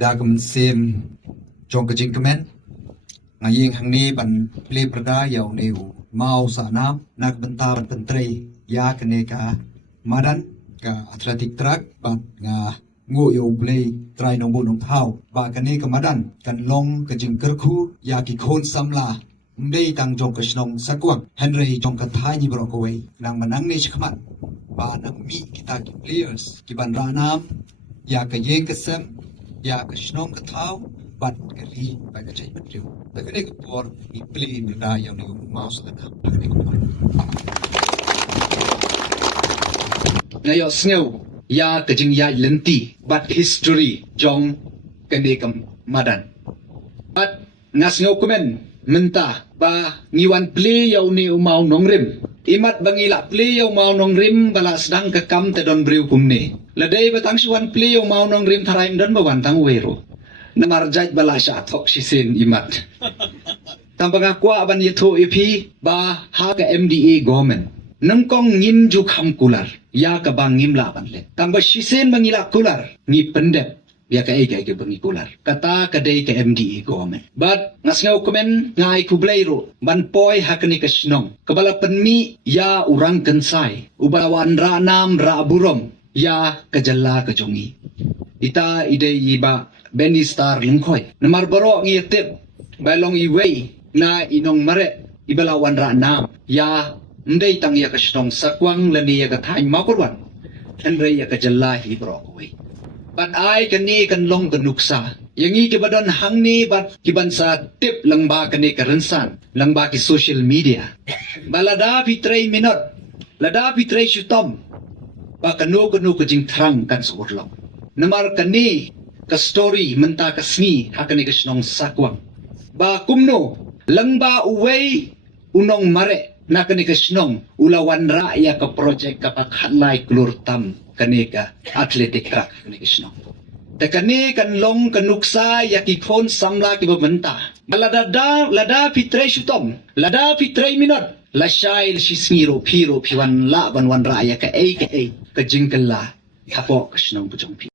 dagam sem jong kajing kemen ngayeng hang ni ban ple perda yau neu mau sa nam nak bentar pentrei ya kene ka madan ka atletik track bat nga ngo yo play try nong bu nong thau ba kene ka madan kan long kajing kerku ya ki khon samla mdei tang jong ka snong sakwak henry jong ka thai ni bro ko wei nang manang ni chkhmat ba nang mi kita ki players ki ban ra nam ya ka yeng ka sem ya ka snong ka thau bat ka ri ba ka chai bat riu ta ka ne ka por i play ni da yang ni mouse ka nam ka ne ko ngayo sneu ya ka jing ya lenti bat history jong ka ne kam madan bat ngas ngau komen menta ba ngiwan play yaw ni umau nongrim imat bangila play yaw mau nongrim bala sedang ke kam te don briu kumne ladai batang suan play yaw mau nongrim tharaim don bawan tang wero namar jaj bala sha thok sisen imat tampang akwa ban yetho ipi ba ha ka MDA government nangkong ngim ju kham kular ya ka bang ngim la ban le tamba sisen bangila kular ngi pendep ya ka ega ke bangi kular kata kadai ke MDA government but ngasngau komen ngai kubleiro ban poi hakni ka snong kabala penmi ya urang kensai ubawan ra nam ra burom ya kajalla ka jongi ita ide iba Benny Star lungkoi namar baro ngi tip balong iwei na inong mare ibalawan ra nam ya ndai tang ya ka snong sakwang lani ya ka thai makurwan henry ya kajalla hi bro koi Bat ay kani kan long kanuksa. Yang i kibadon hang ni bat kiban sa tip lang ba kani karensan. Lang ba ki social media. Balada pitray minot. Lada pitray syutom. Ba kanu ka jing trang kan suurlong. Namar kani ka story menta ka sni hakani ka sinong sakwang. Ba kumno lang ba uway unong mare na kani ka sinong ulawan ra ya ka project kapak hatlay klurtam kaneka athletic track kaneka ta kane kan long kanuksa yakikon samla ki babenta lada pitre shutom lada pitre minot la shail shisngiro phiro phiwan la banwan ra ya ka jingkalla hapo kashnong pujong pi